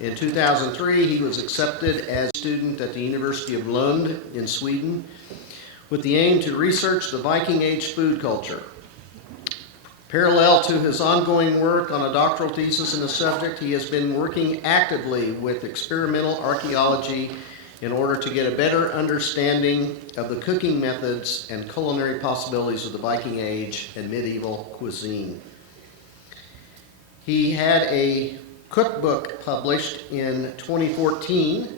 In 2003, he was accepted as a student at the University of Lund in Sweden with the aim to research the Viking Age food culture. Parallel to his ongoing work on a doctoral thesis in the subject, he has been working actively with experimental archaeology in order to get a better understanding of the cooking methods and culinary possibilities of the Viking Age and medieval cuisine. He had a cookbook published in 2014,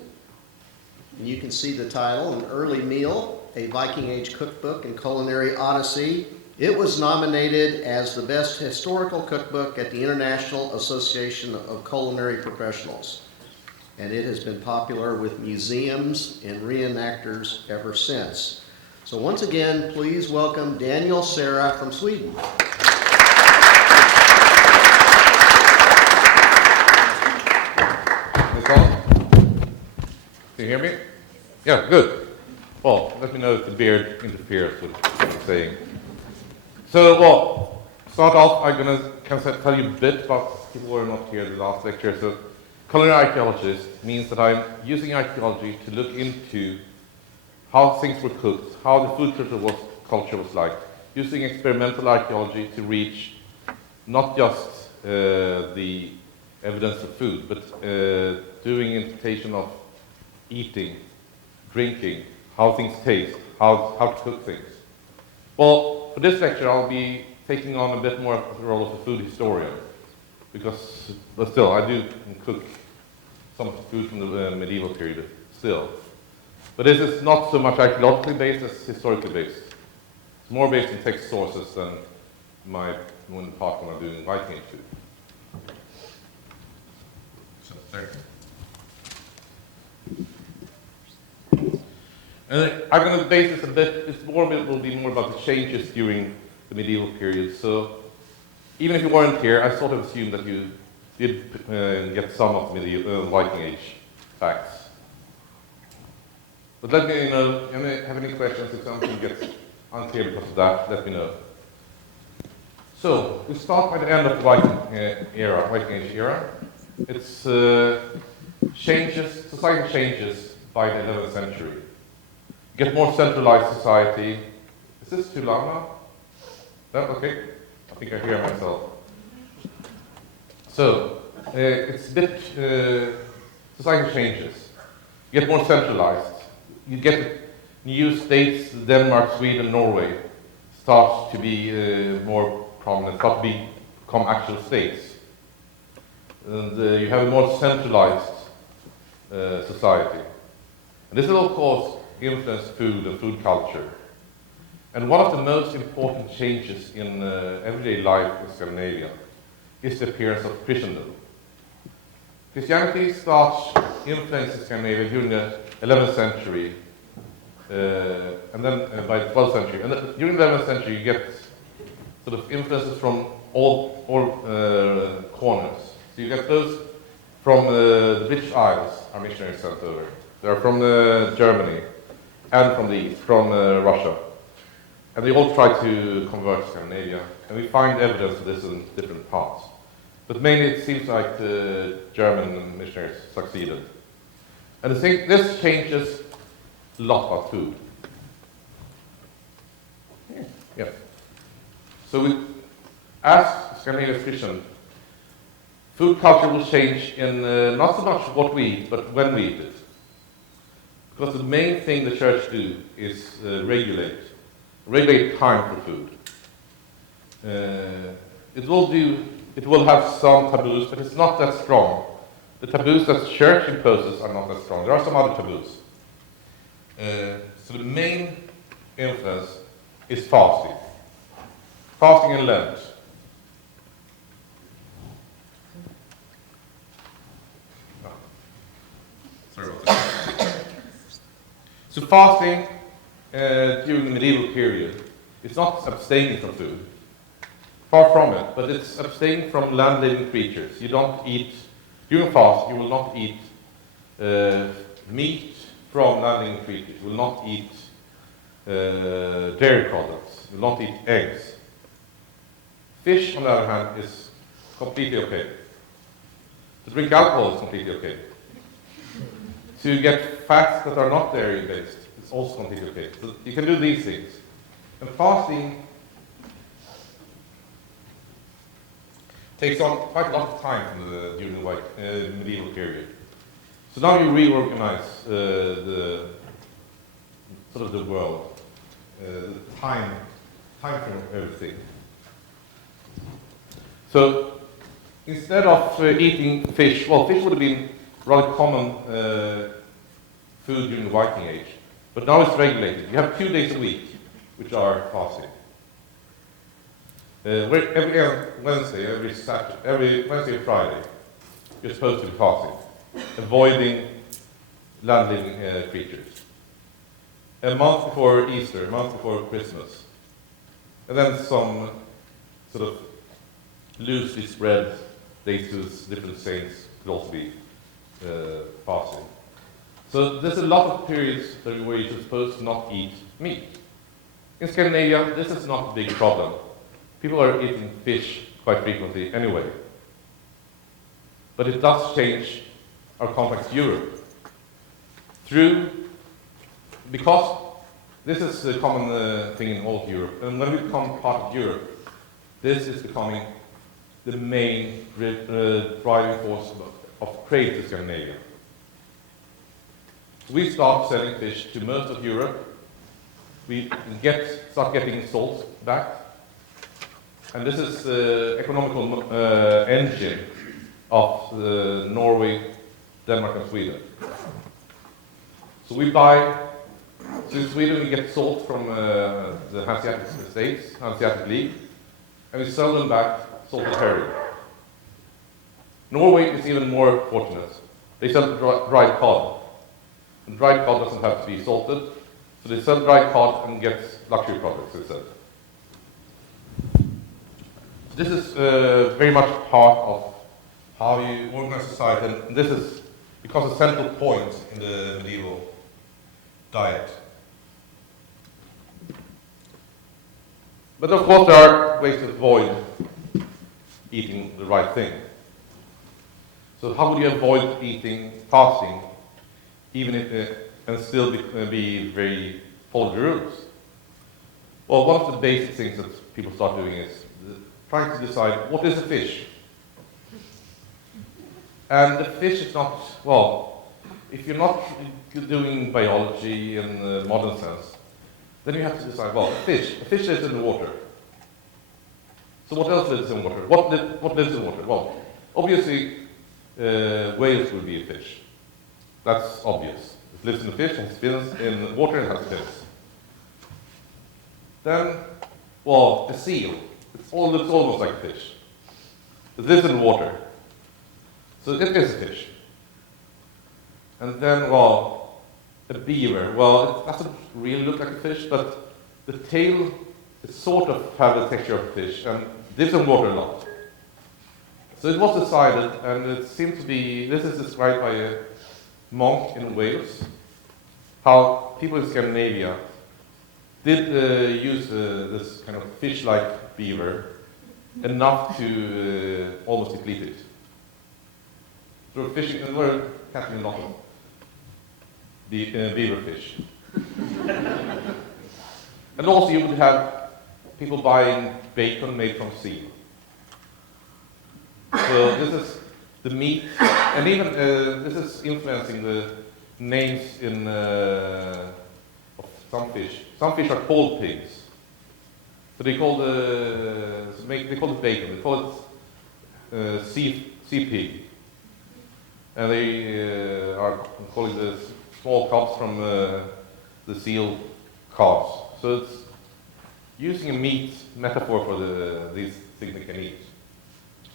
and you can see the title, An Early Meal, a Viking Age Cookbook and Culinary Odyssey. It was nominated as the best historical cookbook at the International Association of Culinary Professionals, and it has been popular with museums and reenactors ever since. So once again, please welcome Daniel Serra from Sweden. Can you hear me? Yeah, good. Well, let me know if the beard interferes with what I'm saying. So, well, start off, I'm going to tell you a bit about people who are not here in the last lecture. So, culinary archaeologist means that I'm using archaeology to look into how things were cooked, how the food culture was like, using experimental archaeology to reach not just the evidence of food, but doing interpretation of eating, drinking, how things taste, how to cook things. Well, for this lecture, I'll be taking on a bit more of the role of a food historian, but still, I do cook some food from the medieval period, still. But this is not so much archaeologically based as historically based. It's more based on text sources than my part when I'm doing Viking Age food. So, there. And I'm going to base this a bit, it will be more about the changes during the medieval period. So even if you weren't here, I sort of assumed that you did get some of the medieval Viking Age facts. But let me know, if you have any questions, if something gets unclear because of that, let me know. So we start by the end of the Viking Age era. It's society changes by the 11th century. Get more centralized society. Is this too loud now? No? Okay. I think I hear myself. So, it's a bit, society changes. You get more centralized. You get new states, Denmark, Sweden, Norway, start to be more prominent, start to become actual states. And you have a more centralized society. And this will, of course, influence food and food culture. And one of the most important changes in everyday life in Scandinavia is the appearance of Christendom. Christianity starts influencing Scandinavia during the 11th century, and then by the 12th century. And during the 11th century, you get sort of influences from all corners. So you get those from the British Isles, our missionaries sent over. They are from Germany, and from the east, from Russia. And they all try to convert Scandinavia, and we find evidence of this in different parts. But mainly it seems like the German missionaries succeeded. And I think this changes a lot about food. Yeah. So as Scandinavia is Christian, food culture will change in not so much what we eat, but when we eat it. Because the main thing the church do is regulate time for food. It will have some taboos, but it's not that strong. The taboos that the church imposes are not that strong. There are some other taboos. So the main influence is fasting. Fasting and Lent. Sorry about that. So fasting during the medieval period is not abstaining from food. Far from it, but it's abstaining from land-living creatures. You don't eat, during fast, you will not eat meat from land-living creatures. You will not eat dairy products. You will not eat eggs. Fish, on the other hand, is completely okay. To drink alcohol is completely okay. To get fats that are not dairy-based is also completely okay. So you can do these things. And fasting takes on quite a lot of time during the medieval period. So now you reorganize the sort of the world, the time frame of everything. So instead of eating fish, well, fish would have been rather common food during the Viking Age, but now it's regulated. You have 2 days a week which are fasting. Every Wednesday, every Wednesday and Friday, you're supposed to be fasting, avoiding land-living creatures. A month before Easter, a month before Christmas, and then some sort of loosely spread days to different saints could also be fasting. So there's a lot of periods where you're supposed to not eat meat. In Scandinavia, this is not a big problem. People are eating fish quite frequently anyway. But it does change our contact to Europe. Because this is a common thing in all of Europe, and when we become part of Europe, this is becoming the main driving force of trade to Scandinavia. We start selling fish to most of Europe. We start getting salt back. And this is the economical engine of Norway, Denmark, and Sweden. So in Sweden we get salt from the Hanseatic states, Hanseatic League, and we sell them back salted herring. Norway is even more fortunate. They sell dried cod. And dried cod doesn't have to be salted, so they sell dried cod and get luxury products instead. This is very much part of how you organize society, and this is becomes a central point in the medieval diet. But of course there are ways to avoid eating the right thing. So how would you avoid fasting, even if and still be follow the rules? Well, one of the basic things that people start doing is trying to decide what is a fish. And the fish is not, well, if you're not doing biology in the modern sense, then you have to decide, well, a fish lives in the water. So what else lives in water? What lives in water? Well, obviously, whales will be a fish. That's obvious. It lives in the fish, has fins in water, and has fins. Then, well, a seal. It looks almost like a fish. It lives in water. So it is a fish. And then, well, a beaver. Well, it doesn't really look like a fish, but the tail is sort of have the texture of a fish and lives in water a lot. So it was decided, and it seems to be, this is described by a monk in Wales, how people in Scandinavia did use this kind of fish-like beaver enough to almost deplete it. So fishing, and we're catching a lot of the beaver fish. And also you would have people buying bacon made from seal. So this is the meat, and even this is influencing the names in of some fish. Some fish are called pigs. So they call it bacon. They call it sea pig, and they are calling the small cubs from the seal calves. So it's using a meat metaphor for these things they can eat.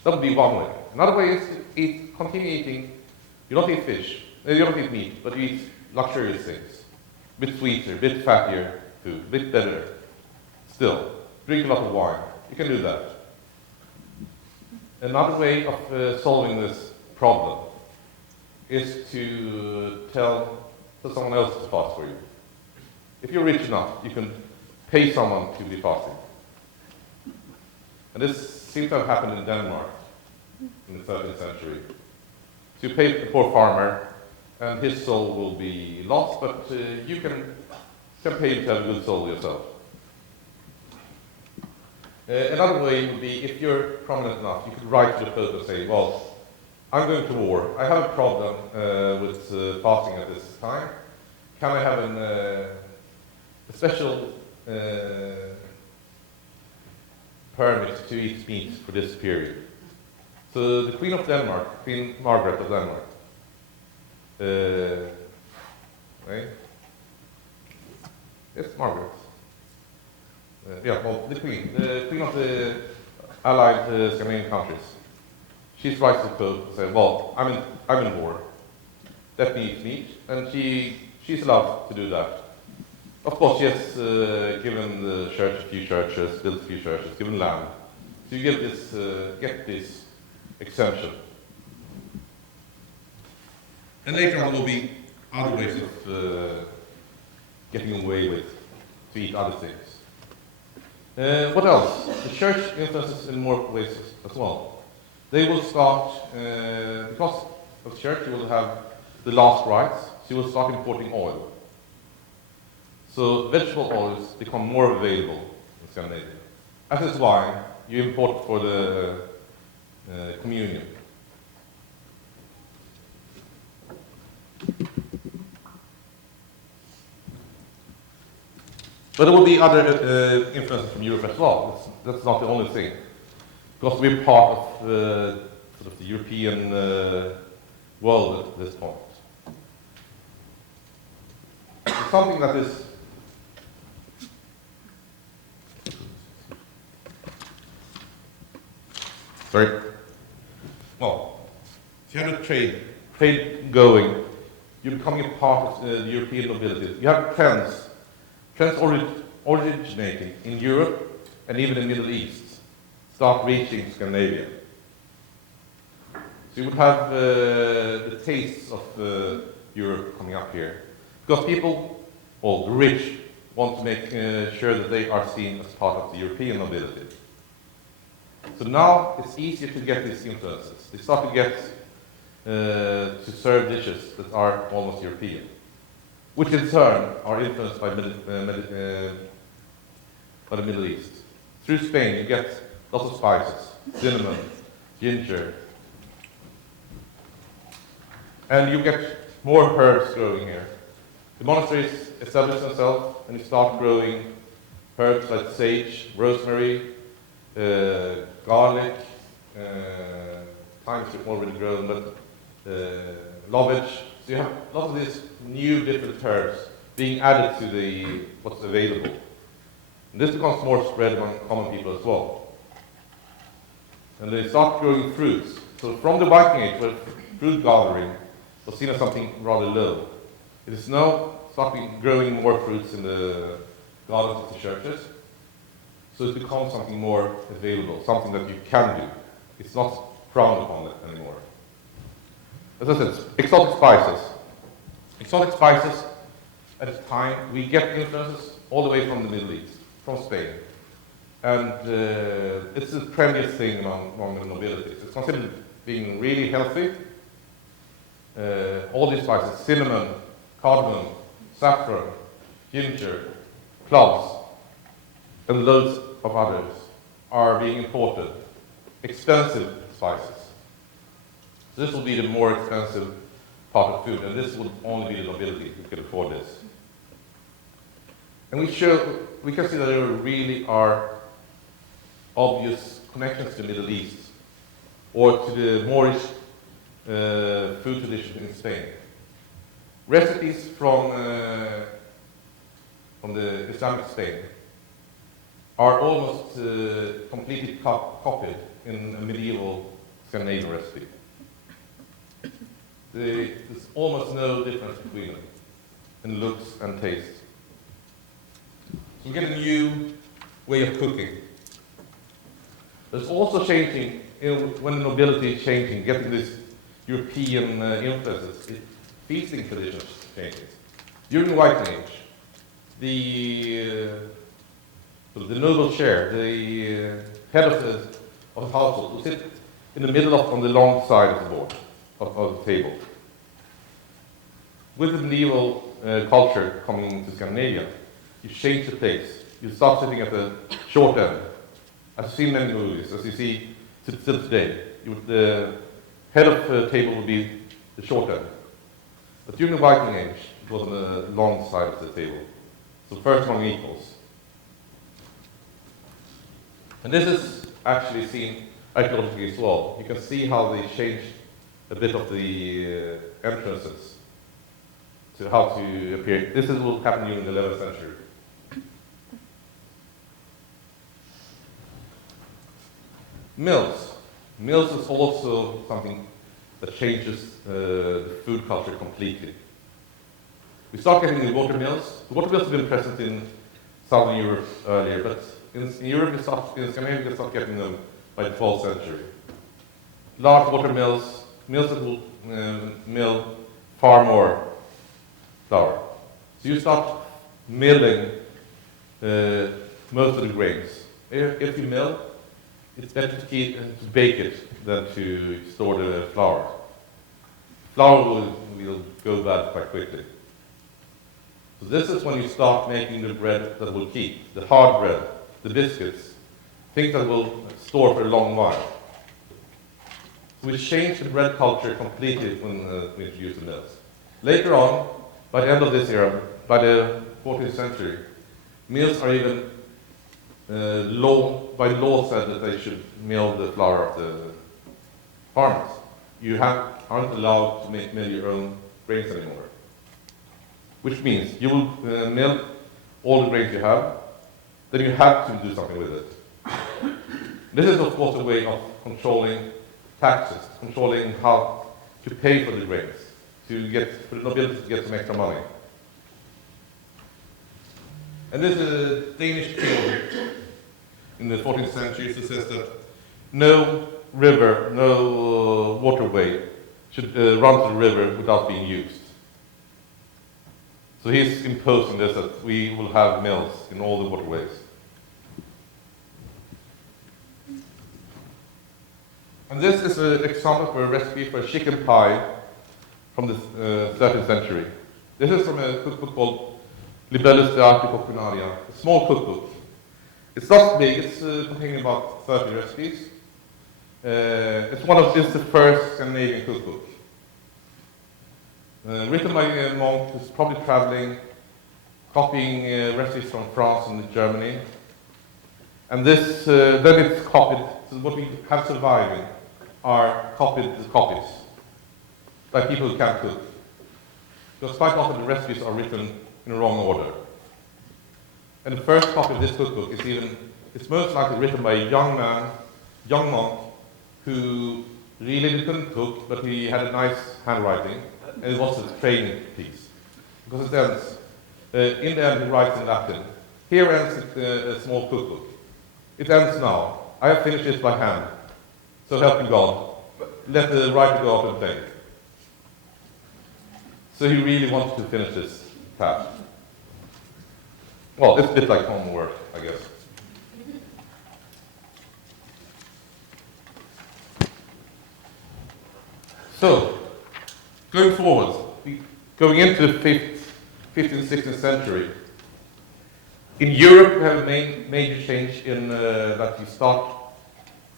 That would be one way. Another way is to continue eating. You don't eat fish. You don't eat meat, but you eat luxurious things. A bit sweeter, a bit fattier food, a bit better. Still, drink a lot of wine. You can do that. Another way of solving this problem is to tell someone else to fast for you. If you're rich enough, you can pay someone to be fasting. And this seems to have happened in Denmark in the 13th century. So you pay the poor farmer, and his soul will be lost, but you can pay him to have a good soul yourself. Another way would be, if you're prominent enough, you could write to the Pope and say, well, I'm going to war. I have a problem with fasting at this time. Can I have a special permit to eat meat for this period? So the Queen of Denmark, Queen Margaret of Denmark, right? Yes, Margaret. Yeah, well, the Queen of the Allied Scandinavian countries. She's writes to the Pope and says, well, I'm in war. Let me eat meat. And she's allowed to do that. Of course, she has given the church a few churches, built a few churches, given land. So you get this exemption. And later on there will be other ways of getting away with to eat other things. What else? The church influences in more ways as well. They will start, because of the church, you will have the last rites, so you will start importing oil. So vegetable oils become more available in Scandinavia. As is wine, you import for the communion. But there will be other influences from Europe as well. That's not the only thing. Because we're part of sort of the European world at this point. It's something that is well, if you have a trade going, you're becoming a part of the European nobility. You have trends originating in Europe and even in the Middle East start reaching Scandinavia. So you would have the tastes of Europe coming up here. Because people, well, the rich, want to make sure that they are seen as part of the European nobility. So now it's easier to get these influences. They start to get to serve dishes that are almost European, which in turn are influenced by the Middle East. Through Spain, you get lots of spices, cinnamon, ginger, and you get more herbs growing here. The monasteries establish themselves and you start growing herbs like sage, rosemary, garlic, thyme's already grown, but lovage. So you have lots of these new different herbs being added to what's available. And this becomes more spread among common people as well. And they start growing fruits. So from the Viking Age, where fruit gathering was seen as something rather low, it is now starting growing more fruits in the gardens of the churches. So it becomes something more available, something that you can do. It's not frowned upon anymore. As I said, exotic spices. Exotic spices, at the time, we get influences all the way from the Middle East, from Spain. And it's the trendiest thing among the nobility. It's considered being really healthy. All these spices, cinnamon, cardamom, saffron, ginger, cloves, and loads of others are being imported. Expensive spices. So this will be the more expensive part of food, and this would only be the nobility who could afford this. And we can see that there really are obvious connections to the Middle East or to the Moorish food tradition in Spain. Recipes from the Islamic Spain are almost completely copied in a medieval Scandinavian recipe. There's almost no difference between them in looks and taste. So we get a new way of cooking. There's also changing, when the nobility is changing, getting this European influences, feasting traditions changes. During the Viking Age, the noble chair, the head of the household, will sit in the middle on the long side of the board. of the table. With the medieval culture coming into Scandinavia, you change the place. You start sitting at the short end. As you see in many movies, as you see still today, the head of the table will be the short end. But during the Viking Age, it was on the long side of the table. So first among equals. And this is actually seen archaeologically as well. You can see how they changed a bit of the entrances to how to appear. This is what happened during the 11th century. Mills. Mills is also something that changes the food culture completely. We start getting the water mills. The water mills have been present in Southern Europe earlier, but in Europe, in Scandinavia, we start getting them by the 12th century. Large water mills, mills that will mill far more flour. So you start milling most of the grains. If you mill, it's better to bake it than to store the flour. Flour will go bad quite quickly. So this is when you start making the bread that will keep, the hard bread, the biscuits, things that will store for a long while. So we changed the bread culture completely when we introduced the mills. Later on, by the end of this era, by the 14th century, mills are even by law said that they should mill the flour of the farmers. You aren't allowed to mill your own grains anymore. Which means you will mill all the grains you have, then you have to do something with it. This is of course a way of controlling taxes, controlling how to pay for the grains, for the nobility to get some extra money. And this is a Danish king in the 14th century who says that no river, no waterway should run to the river without being used. So he's imposing this that we will have mills in all the waterways. And this is an example for a recipe for a chicken pie from the 13th century. This is from a cookbook called Libellus de Arte Culinaria, a small cookbook. It's not big, it's containing about 30 recipes. It's the first Scandinavian cookbook. Written by a monk who's probably traveling, copying recipes from France and Germany. And this, then it's copied, so what we have surviving are copies by people who can't cook. Because quite often the recipes are written in the wrong order. And the first copy of this cookbook it's most likely written by a young monk, who really couldn't cook, but he had a nice handwriting, and it was a training piece. Because it ends, in the end he writes in Latin. Here ends a small cookbook. It ends now. I have finished it by hand. So help me God. Let the writer go out and play. So he really wanted to finish this task. Well, it's a bit like homework, I guess. So, going forward, going into the 15th, 16th century, in Europe we have a major change in that you start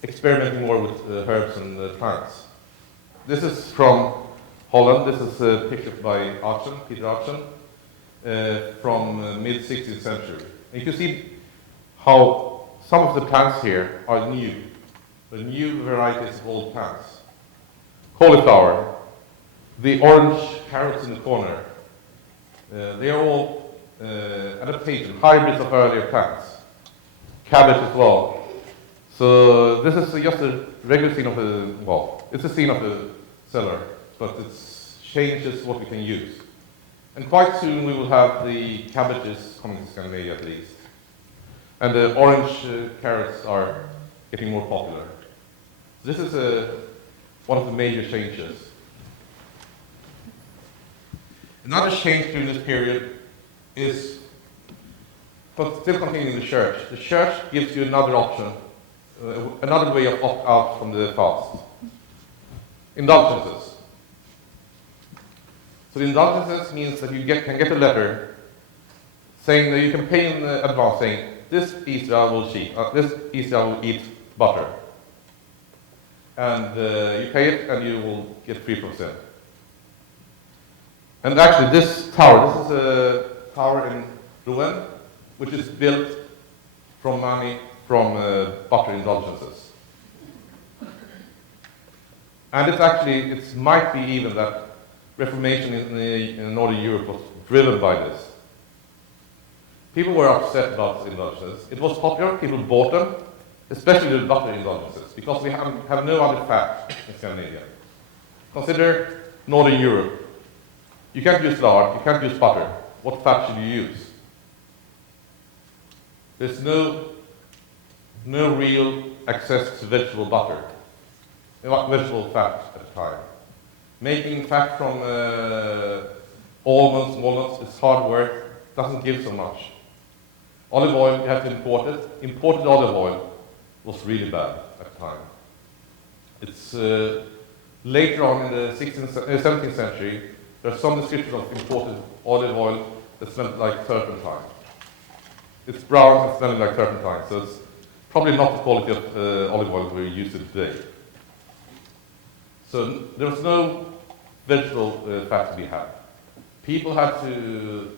experimenting more with herbs and plants. This is from Holland. This is a picture by Peter Archen, from mid-16th century. And you can see how some of the plants here are new. The new varieties of old plants. Cauliflower, the orange carrots in the corner, they are all adaptations, hybrids of earlier plants. Cabbage as well. So this is just a regular scene of it's a scene of the cellar, but it changes what we can use. And quite soon we will have the cabbages coming to Scandinavia at least. And the orange carrots are getting more popular. This is one of the major changes. Another change during this period is, but still continuing the church. The church gives you another option, another way of opt out from the fast. Indulgences. So the indulgences means that you can get a letter saying that you can pay in advance, saying this Easter I will eat butter, and you pay it and you will get 3%. And actually, this tower, this is a tower in Rouen, which is built from money from butter indulgences. And it's actually, it might be even that Reformation in Northern Europe was driven by this. People were upset about indulgences. It was popular, people bought them, especially the butter indulgences, because we have no other fat in Scandinavia. Consider Northern Europe. You can't use lard, you can't use butter. What fat should you use? There's no real access to vegetable butter, vegetable fat at the time. Making fat from almonds, walnuts is hard work, doesn't give so much. Olive oil, you have to import it. Imported olive oil was really bad at the time. It's later on in the 17th century, there are some descriptions of imported olive oil that smelled like turpentine. It's brown and smelling like turpentine, so it's probably not the quality of olive oil we're used to today. So there was no vegetable fat to be had. People had to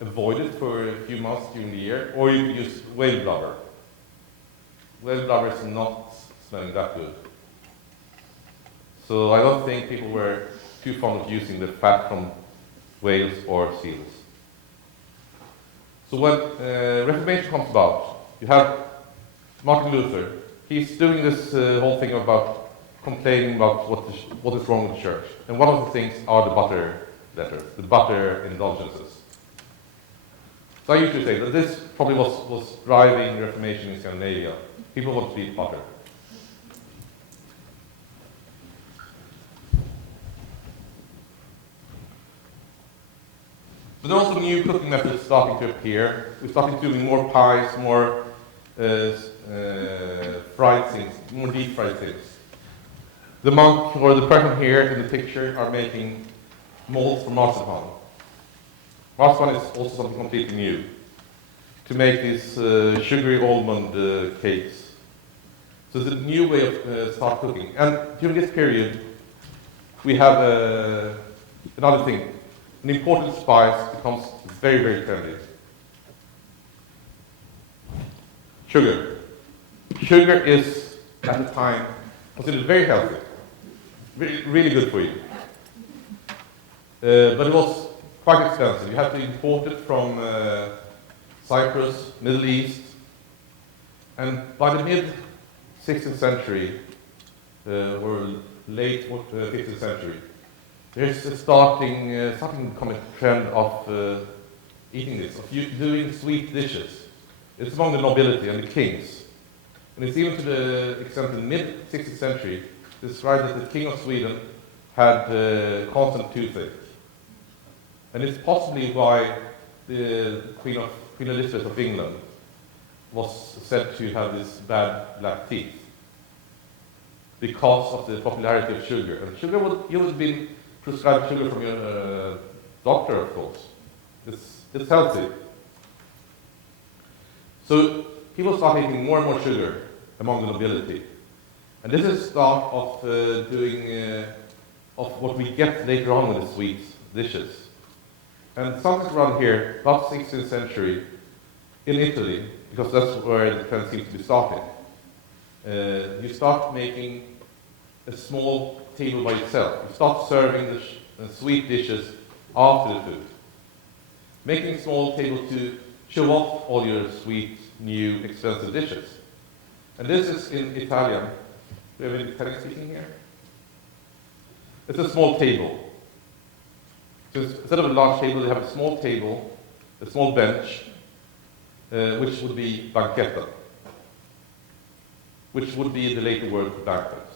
avoid it for a few months during the year, or you could use whale blubber. Whale blubber is not smelling that good. So I don't think people were too fond of using the fat from whales or seals. So when Reformation comes about, you have Martin Luther. He's doing this whole thing about complaining about what is wrong with the church. And one of the things are the butter letters, the butter indulgences. So I usually say that this probably was driving Reformation in Scandinavia. People want to eat butter. But there are also new cooking methods starting to appear. We're starting to do more pies, more fried things, more deep fried things. The monk or the person here in the picture are making molds for marzipan. Marzipan is also something completely new. To make these sugary almond cakes. So it's a new way of start cooking. And during this period, we have another thing. An imported spice becomes very, very trendy. Sugar. Sugar is, at the time, considered very healthy. Really good for you. But it was quite expensive. You had to import it from Cyprus, Middle East. And by the mid-16th century, or late 15th century, there's a starting coming trend of eating this, of doing sweet dishes. It's among the nobility and the kings. And it's even to the extent in the mid-16th century, described that the king of Sweden had constant toothache. And it's possibly why the Queen Elizabeth of England was said to have this bad black teeth, because of the popularity of sugar. And sugar you would have been prescribed sugar from your doctor, of course. It's healthy. So people start eating more and more sugar among the nobility. And this is the start of of what we get later on with the sweet dishes. And something around here, about 16th century, in Italy, because that's where the trend seems to be starting, you start making a small table by itself. You start serving the sweet dishes after the food. Making a small table to show off all your sweet, new, expensive dishes. And this is in Italian. Do we have any Italian speaking here? It's a small table. So instead of a large table, you have a small table, a small bench, which would be banchetta, which would be the later word for banquet.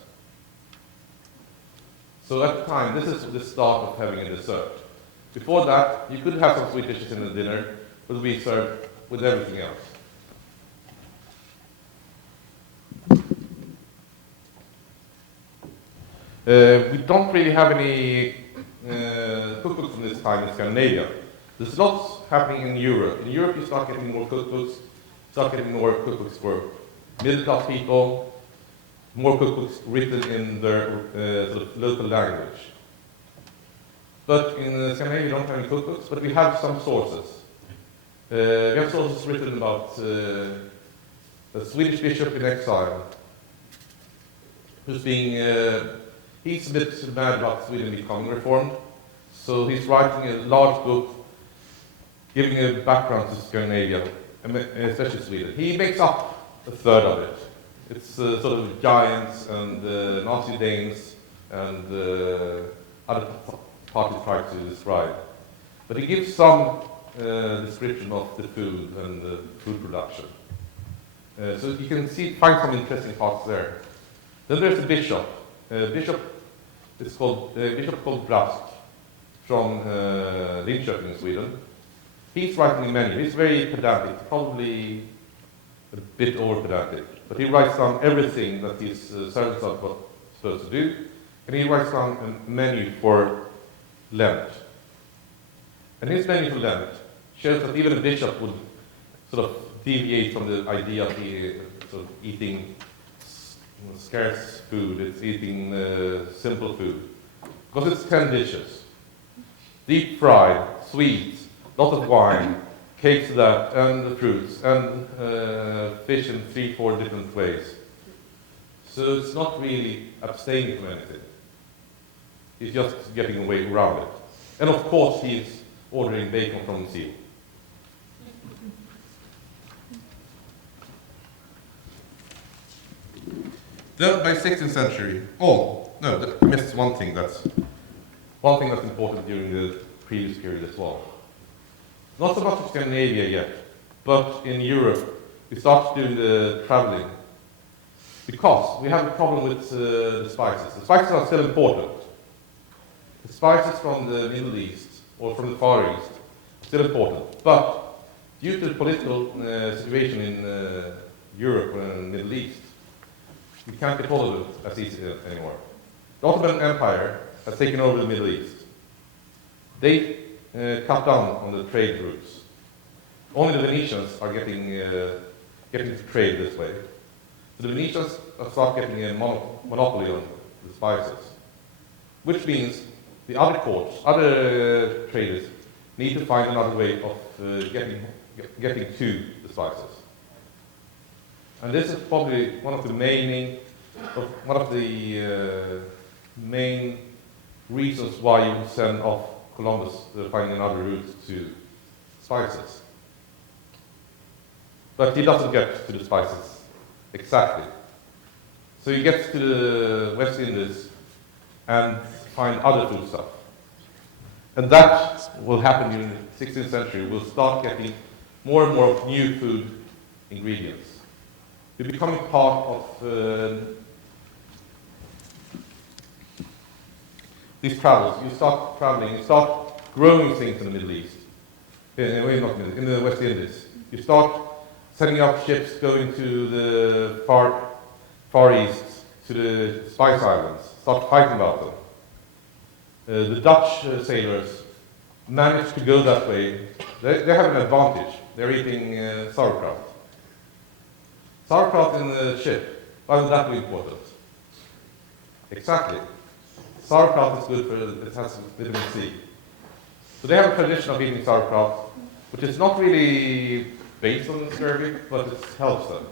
So at the time, this is the start of having a dessert. Before that, you could have some sweet dishes in the dinner, but we served with everything else. We don't really have any time in Scandinavia. There's lots happening in Europe. In Europe, you start getting more cookbooks, start getting more cookbooks for middle-class people, more cookbooks written in their sort of local language. But in Scandinavia, we don't have any cookbooks, but we have some sources. We have sources written about a Swedish bishop in exile, who's being, he's a bit mad about Sweden becoming reformed, so he's writing a large book giving a background to Scandinavia, especially Sweden. He makes up a third of it. It's sort of giants and Nazi Danes and other parties try to describe. But he gives some description of the food and the food production. So you can find some interesting parts there. Then there's the bishop. Bishop called Brask from Linköping in Sweden. He's writing a menu. He's very pedantic, probably a bit over pedantic. But he writes down everything that his servants are supposed to do. And he writes down a menu for Lent. And his menu for Lent shows that even a bishop would sort of deviate from the idea of sort of eating scarce food, it's eating simple food. Because it's 10 dishes. Deep fried, sweet, lots of wine, cakes to that, and the fruits, and fish in 3-4 different ways. So it's not really abstaining from anything. He's just getting a way around it. And of course he's ordering bacon from the seal. Then by 16th century, I missed one thing that's important during the previous period as well. Not so much in Scandinavia yet, but in Europe, we start doing the traveling because we have a problem with the spices. The spices are still important. The spices from the Middle East or from the Far East are still important, but due to the political situation in Europe and the Middle East, we can't get hold of it as easy anymore. The Ottoman Empire has taken over the Middle East. They cut down on the trade routes. Only the Venetians are getting to trade this way. So the Venetians start getting a monopoly on the spices, which means the other courts, other traders, need to find another way of getting to the spices. And this is probably one of the main reasons why you send off Columbus finding another route to spices. But he doesn't get to the spices exactly. So he gets to the West Indies and find other food stuff. And that will happen during the 16th century. We'll start getting more and more new food ingredients. We're becoming part of these travels. You start traveling, you start growing things in the Middle East. In the West Indies. You start setting up ships going to the Far East, to the Spice Islands, start fighting about them. The Dutch sailors managed to go that way. They have an advantage. They're eating sauerkraut. Sauerkraut in the ship, why is that important? Exactly. Sauerkraut is good for, it has vitamin C. So they have a tradition of eating sauerkraut, which is not really based on scurvy, but it helps them.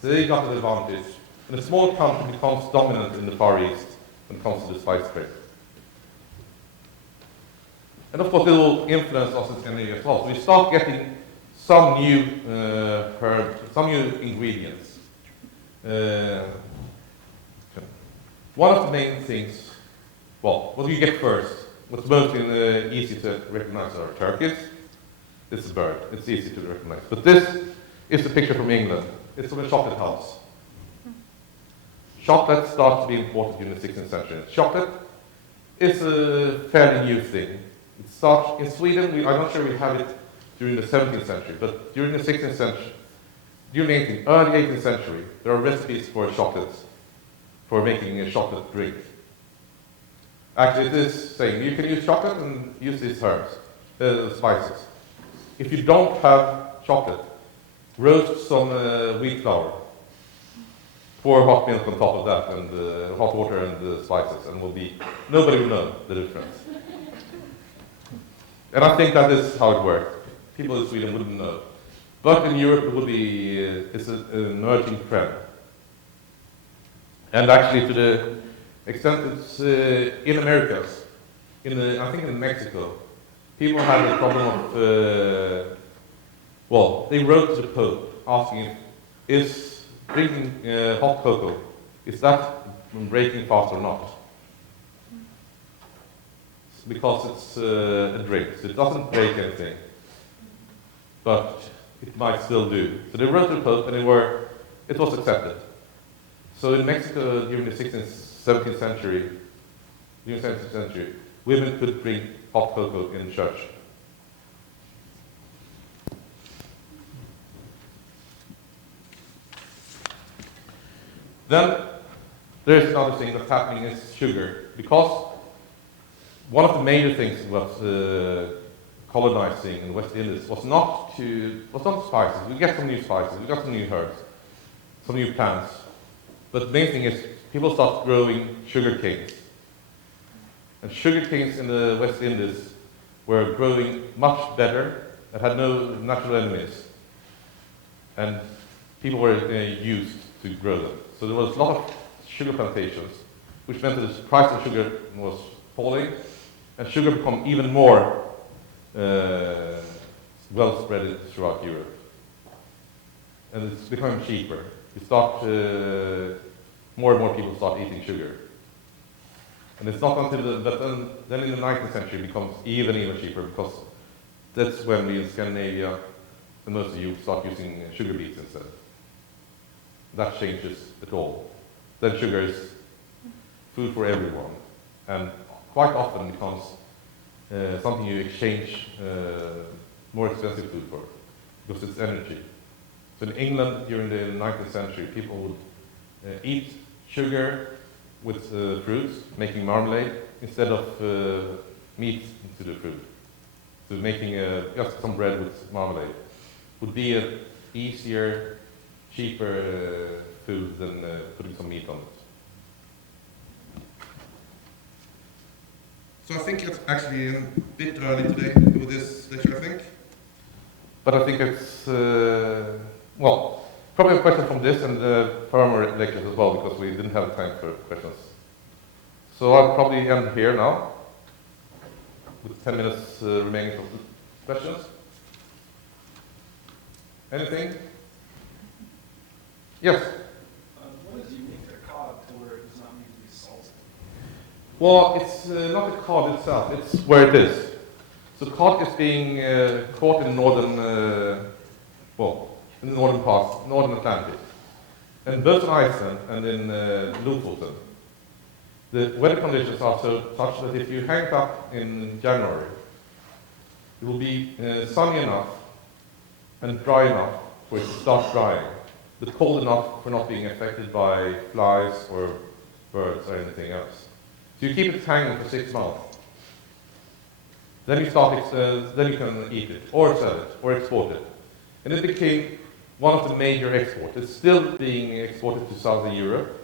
So they got an advantage. And a small country becomes dominant in the Far East when it comes to the spice trade. And of course, it will influence us in Scandinavia as well. So we start getting some new herbs, some new ingredients. One of the main things, well, what do you get first? What's most easy to recognize are turkeys. It's a bird. It's easy to recognize. But this is a picture from England. It's from a chocolate house. Chocolate starts to be important during the 16th century. Chocolate is a fairly new thing. It starts in Sweden. I'm not sure we have it during the 17th century, but during the 16th century, during the early 18th century, there are recipes for chocolates, for making a chocolate drink. Actually, it is saying you can use chocolate and use these herbs, spices. If you don't have chocolate, roast some wheat flour. Pour hot milk on top of that, and hot water and the spices, and nobody will know the difference. And I think that is how it works. People in Sweden wouldn't know. But in Europe, it would be, it's an emerging trend. And actually, to the extent it's in Americas, I think in Mexico, people had a problem of, they wrote to the Pope asking, is drinking hot cocoa, is that breaking fast or not? Because it's a drink, so it doesn't break anything, but it might still do. So they wrote to the Pope, and it was accepted. So in Mexico during the 16th, 17th century, women could drink hot cocoa in church. Then there's another thing that's happening is sugar, because one of the major things was colonizing in West Indies was not spices. We get some new spices, we got some new herbs, some new plants. But the main thing is people start growing sugar canes. And sugar canes in the West Indies were growing much better and had no natural enemies. And people were used to grow them. So there was a lot of sugar plantations, which meant that the price of sugar was falling, and sugar became even more well spread throughout Europe. And it's becoming cheaper. More and more people start eating sugar. And it's not until then in the 19th century it becomes even cheaper, because that's when we in Scandinavia, and most of you start using sugar beets instead. That changes it all. Then sugar is food for everyone, and quite often becomes something you exchange more expensive food for, because it's energy. So in England during the 19th century, people would eat sugar with fruits, making marmalade, instead of meat into the fruit. So making just some bread with marmalade would be an easier, cheaper food than putting some meat on it. So I think it's actually a bit early today with this lecture, I think. But I think it's, probably a question from this and farmer lectures as well, because we didn't have time for questions. So I'll probably end here now, with 10 minutes remaining for questions. Anything? Yes? What is unique to cod to where it does not need to be salted? Well, it's not the cod itself, it's where it is. So cod is being caught in northern, in the northern parts, northern Atlantic. And both in Iceland and in Lofoten, the weather conditions are such that if you hang it up in January, it will be sunny enough and dry enough for it to start drying, but cold enough for not being affected by flies or birds or anything else. So you keep it hanging for 6 months. Then you can eat it, or sell it, or export it. And it became one of the major exports. It's still being exported to Southern Europe.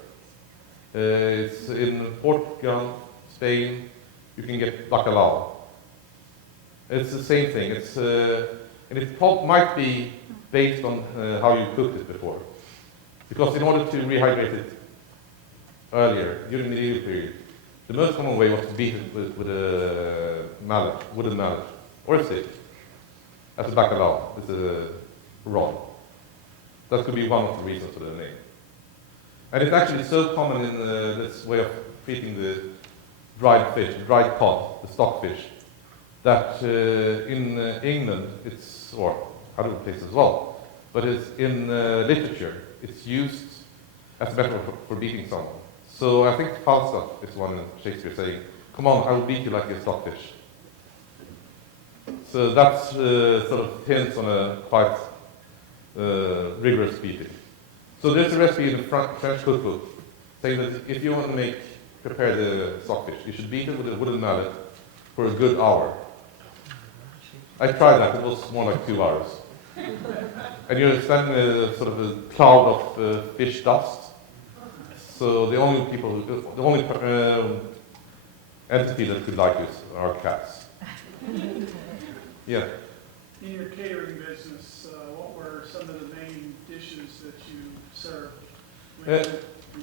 It's in Portugal, Spain, you can get bacalao. It's the same thing. And it might be based on how you cooked it before. Because in order to rehydrate it earlier, during the medieval period, the most common way was to beat it with a mallet, wooden mallet, or a stick, as a bacalao, with a rod. That could be one of the reasons for the name. And it's actually so common in this way of treating the dried fish, dried cod, the stockfish, that in England, or other places as well, but it's in literature, it's used as a metaphor for beating someone. So I think Falstaff is one in Shakespeare saying, "Come on, I will beat you like a stockfish." So that's sort of hints on a quite rigorous beating. So there's a recipe in the French cookbook saying that if you want to make prepare the stockfish. You should beat it with a wooden mallet for a good hour. I tried that, it was more like 2 hours. And you're standing in a sort of a cloud of fish dust. So the only people, the only entity that could like this are cats. Yeah. In your catering business, what were some of the main dishes that you served when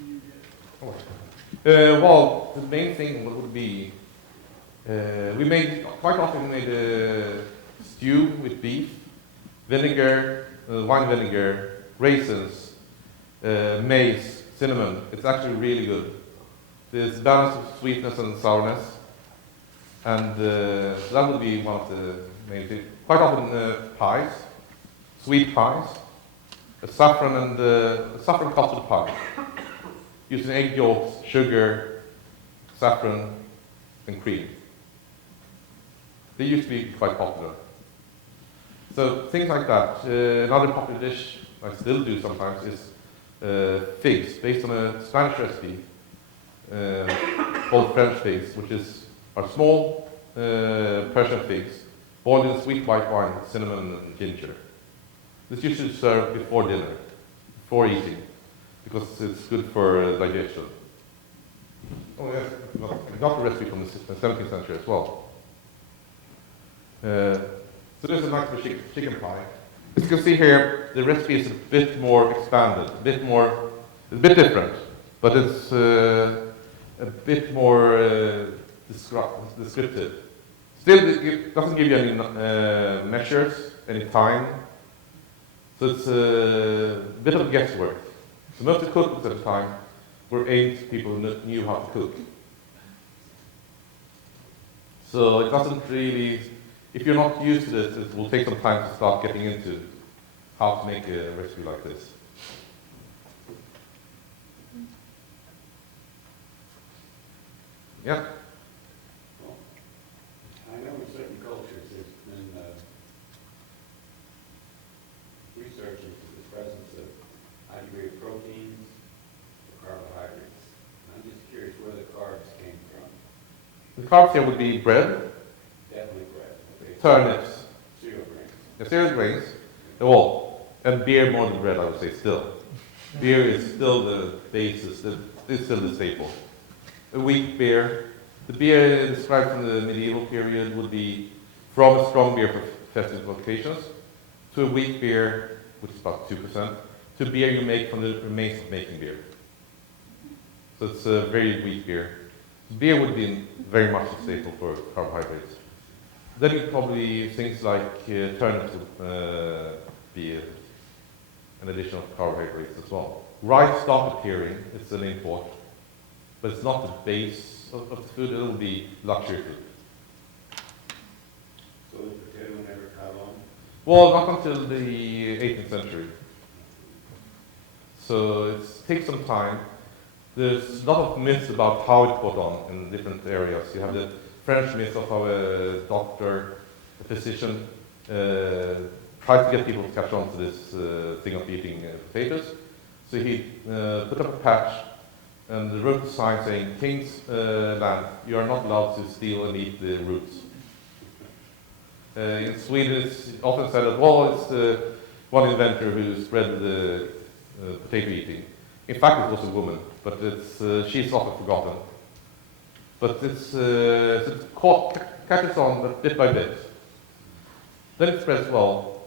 you did? Well, the main thing would be, we made, quite often made a stew with beef, vinegar, wine vinegar, raisins, maize, cinnamon. It's actually really good. There's balance of sweetness and sourness. And so that would be one of the main things. Quite often pies, sweet pies, a saffron and saffron custard pie, using egg yolks, sugar, saffron, and cream. They used to be quite popular. So things like that. Another popular dish I still do sometimes is figs, based on a Spanish recipe called French figs, which are small Persian figs, boiled in sweet white wine with cinnamon and ginger. This usually served before dinner, before eating, because it's good for digestion. Oh yes, I got the recipe from the 17th century as well. So there's a nice chicken pie. As you can see here, the recipe is a bit more expanded, it's a bit different, but it's a bit more descriptive. Still, it doesn't give you any measures, any time, so it's a bit of guesswork. So most of the cookbooks at the time were aimed at people who knew how to cook. So it doesn't really, if you're not used to this, it will take some time to start getting into how to make a recipe like this. Yeah? I know in certain cultures there's been research into the presence of high degree of proteins or carbohydrates. And I'm just curious where the carbs came from. The carbs here would be bread, Definitely bread. Okay. turnips, Cereal grains. the cereal grains, well, and beer more than bread, I would say still. Beer is still the basis, it's still the staple. A weak beer. The beer described from the medieval period would be from a strong beer for festive occasions to a weak beer, which is about 2%, to beer you make from the remains of making beer. So it's a very weak beer. Beer would be very much a staple for carbohydrates. Then you probably things like turnips would be an additional carbohydrates as well. Rice started appearing, it's an import, but it's not the base of the food, it will be luxury food. So the potato never caught on? Well, not until the 18th century. So it takes some time. There's a lot of myths about how it caught on in different areas. You have the French myth of how a doctor, a physician, tried to get people to catch on to this thing of eating potatoes. So he put up a patch and wrote a sign saying, "King's land, you are not allowed to steal and eat the roots." In Sweden, it's often said that, well, it's one inventor who spread the potato eating. In fact, it was a woman, but she's often forgotten. But it catches on but bit by bit. Then it spreads well.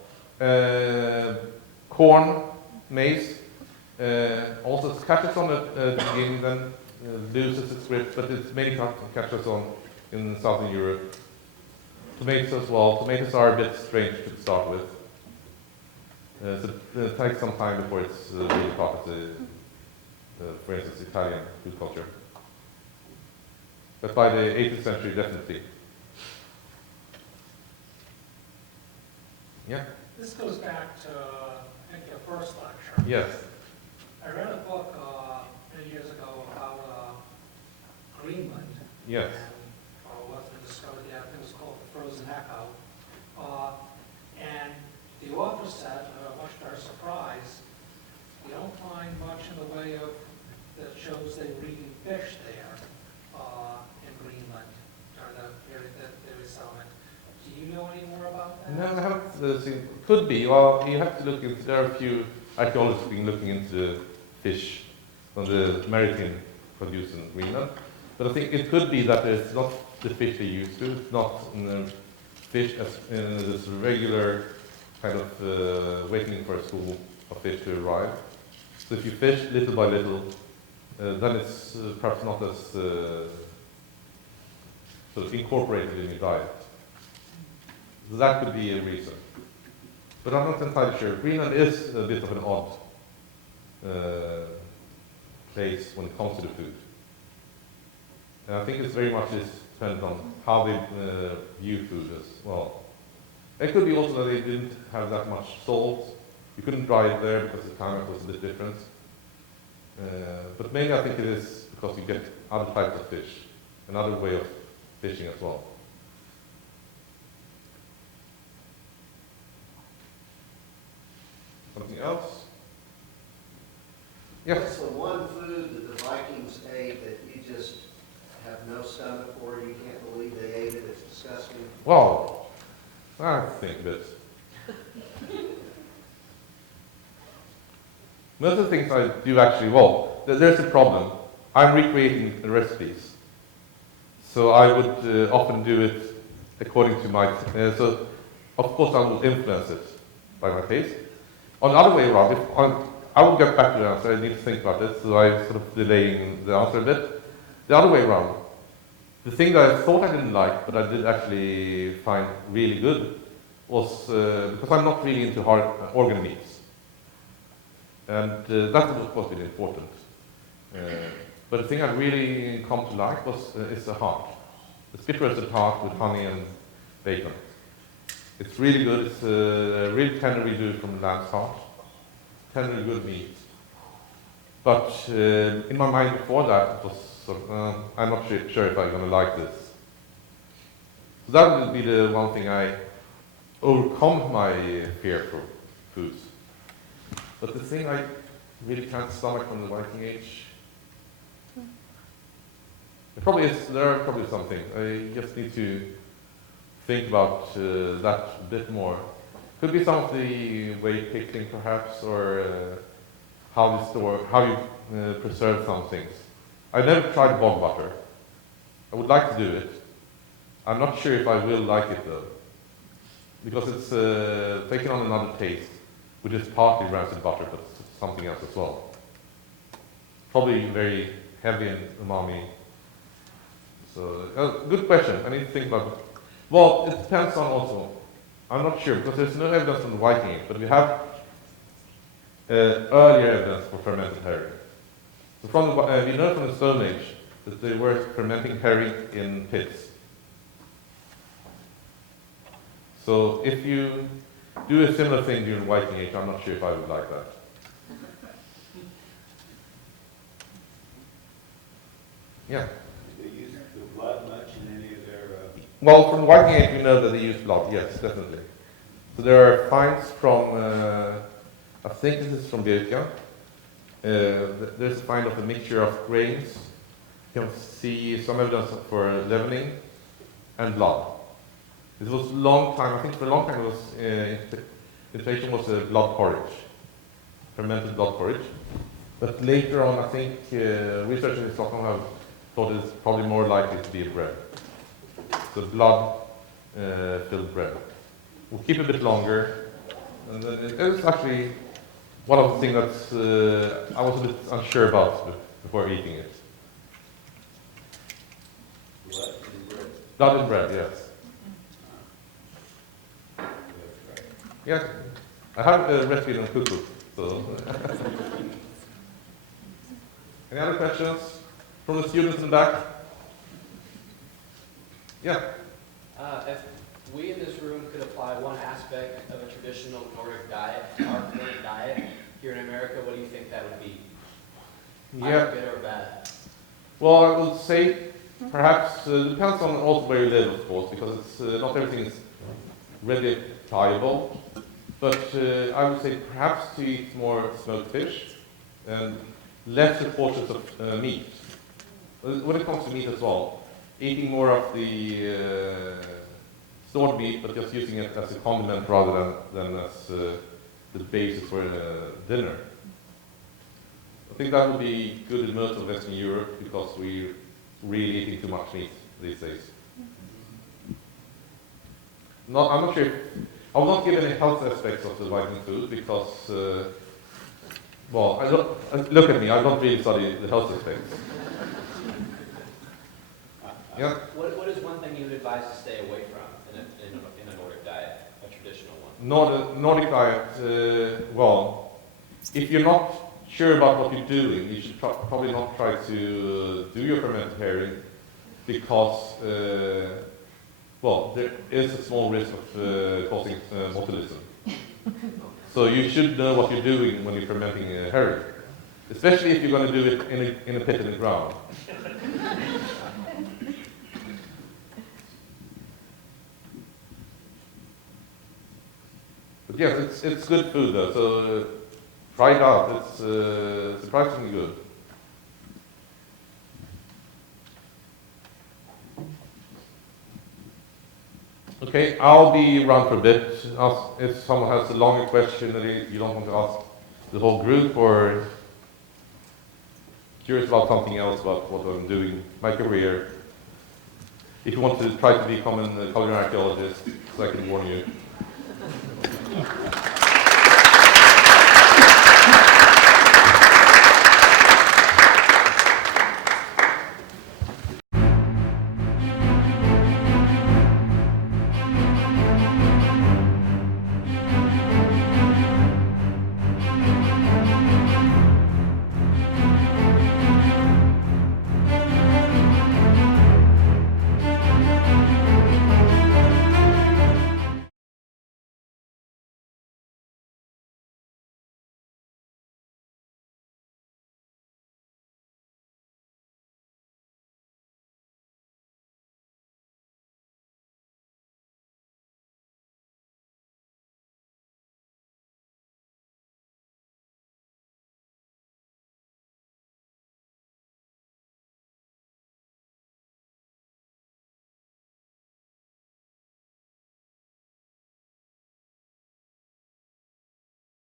Corn, maize, also catches on at the beginning, then loses its grip, but it mainly catches on in Southern Europe. Tomatoes as well. Tomatoes are a bit strange to start with. So it takes some time before it's really part of the, for instance, Italian food culture. But by the 18th century, definitely. Yeah? This goes back to, I think, your first lecture. Yes. I read a book many years ago about Greenland. Yes. And what's been discovered there, I think it was called the Frozen Echo. And the author said, much to our surprise, you don't find much in the way of that shows they were eating fish there. Do you know any more about that? No, I haven't seen. Could be. Well, you have to look into. There are a few archaeologists been looking into the fish on the maritime produce in Greenland. But I think it could be that it's not the fish they used to. It's not fish as in this regular kind of waiting for a school of fish to arrive. So if you fish little by little, then it's perhaps not as sort of incorporated in your diet. So that could be a reason. But I'm not entirely sure. Greenland is a bit of an odd place when it comes to the food. And I think it's very much dependent on how they view food as well. It could be also that they didn't have that much salt. You couldn't drive there because the climate was a bit different. But mainly I think it is because you get other types of fish, another way of fishing as well. Something else? Yes? What's the one food that the Vikings ate that you just have no stomach for, you can't believe they ate it, it's disgusting? Well, I think a bit. Most of the things I do actually, well, there's a problem. I'm recreating the recipes. So I would often do it according to my, so of course I will influence it by my taste. On the other way around, I will get back to the answer, I need to think about this, so I'm sort of delaying the answer a bit. The other way around, the thing that I thought I didn't like, but I did actually find really good, was, because I'm not really into hard organ meats. And that was of course really important. But the thing I really come to like is the heart. The spit roasted heart with honey and bacon. It's really good. It's really tender we do from lamb's heart. Tender, good meat. But in my mind before that, it was sort of, I'm not sure if I'm going to like this. So that would be the one thing I overcome my fear for foods. But the thing I really can't stomach from the Viking Age, there are probably something. I just need to think about that a bit more. Could be some of the way picking perhaps, or how you preserve some things. I never tried bog butter. I would like to do it. I'm not sure if I will like it though, because it's taken on another taste, which is partly rancid butter, but something else as well. Probably very heavy in umami. So, good question. I need to think about it. Well, it depends on also. I'm not sure, because there's no evidence from the Viking Age, but we have earlier evidence for fermented herring. So from we know from the Stone Age that they were fermenting herring in pits. So if you do a similar thing during the Viking Age, I'm not sure if I would like that. Yeah. Did they use the blood much in any of their... Well, from the Viking Age, we know that they use blood, yes, definitely. So there are finds from, I think this is from Birka. There's a find of a mixture of grains. You can see some evidence for leavening and blood. It was a long time, I think for a long time it was, inflation was a blood porridge, fermented blood porridge. But later on, I think researchers in Stockholm have thought it's probably more likely to be a bread. So blood-filled bread. We'll keep it a bit longer. And then it's actually one of the things that I was a bit unsure about before eating it. Blood in bread? Blood and bread, yes. Yeah, I have a recipe on Cookbooks, so. Any other questions from the students in the back? Yeah. If we in this room could apply one aspect of a traditional Nordic diet to our current diet here in America, what do you think that would be? Either good or bad? Well, I would say perhaps, depends on also where you live, of course, because it's, not everything is readily pliable. But I would say perhaps to eat more smoked fish and lesser portions of meat. When it comes to meat as well, eating more of the stored meat, but just using it as a condiment rather than as the basis for dinner. I think that would be good in most of Western Europe because we're really eating too much meat these days. I'm not sure if, I will not give any health aspects of the Viking food because, look at me, I don't really study the health aspects. Yeah? What is one thing you would advise to stay away from in a Nordic diet, a traditional one? Nordic diet, if you're not sure about what you're doing, you should probably not try to do your fermented herring because, there is a small risk of causing botulism. So you should know what you're doing when you're fermenting a herring, especially if you're going to do it in a pit in the ground. But yes, it's good food though, so try it out. It's surprisingly good. Okay, I'll be around for a bit. If someone has a longer question that you don't want to ask the whole group, or curious about something else about what I'm doing, my career. If you want to try to become a culinary archaeologist, so I can warn you.